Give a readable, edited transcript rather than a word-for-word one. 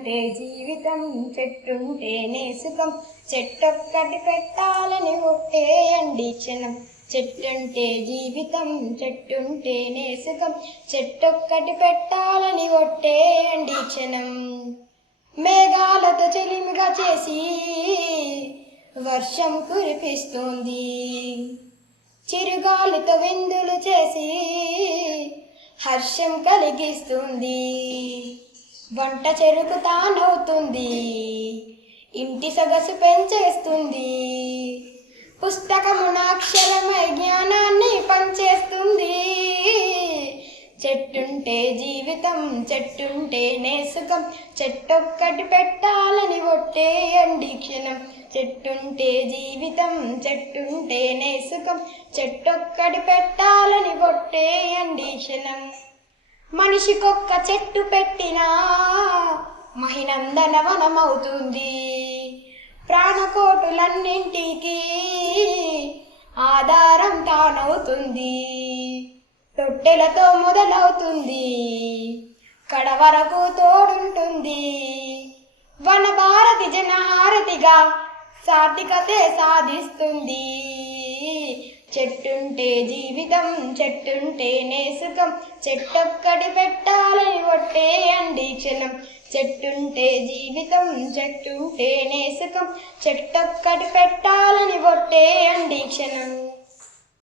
చెట్టుంటే జీవితం చెట్టుంటేనే సుఖం చెట్టొక్కటి పెట్టాలని ఒట్టేయండి క్షణం చెట్టుంటే జీవితం చెట్టుంటేనే సుఖం చెట్టొక్కటి పెట్టాలని ఒట్టేయండి క్షణం మేఘాలతో చెలిమిగా చేసి వర్షం కురిపిస్తుంది చిరుగాలితో విందులు చేసి హర్షం కలిగిస్తుంది వంట చెరుకు తానవుతుంది ఇంటి సొగసు పెంచేస్తుంది పుస్తకమున అక్షరమై జ్ఞానాన్ని పంచేస్తుంది చెట్టుంటే జీవితం చెట్టుంటేనే సుఖం చెట్టొక్కటి పెట్టాలని ఒట్టేయండి క్షణం చెట్టుంటే జీవితం చెట్టుంటేనే సుఖం చెట్టొక్కటి పెట్టాలని ఒట్టేయండి క్షణం మనిషికొక్క చెట్టు పెట్టినా మహినందన వనమవుతుంది ప్రాణకోటులన్నింటికి ఆధారం తానవుతుంది తొట్టెలతో మొదలవుతుంది కడ వరకు తోడుంటుంది వనభారతి జనహారతిగా సార్థికతే సాధిస్తుంది చెట్టుంటే జీవితం చెట్టుంటేనే సుఖం చెట్టొక్కటి పెట్టాలని ఒట్టేయండి క్షణం చెట్టుంటే జీవితం చెట్టుంటేనే సుఖం చెట్టొక్కటి పెట్టాలని ఒట్టేయండి క్షణం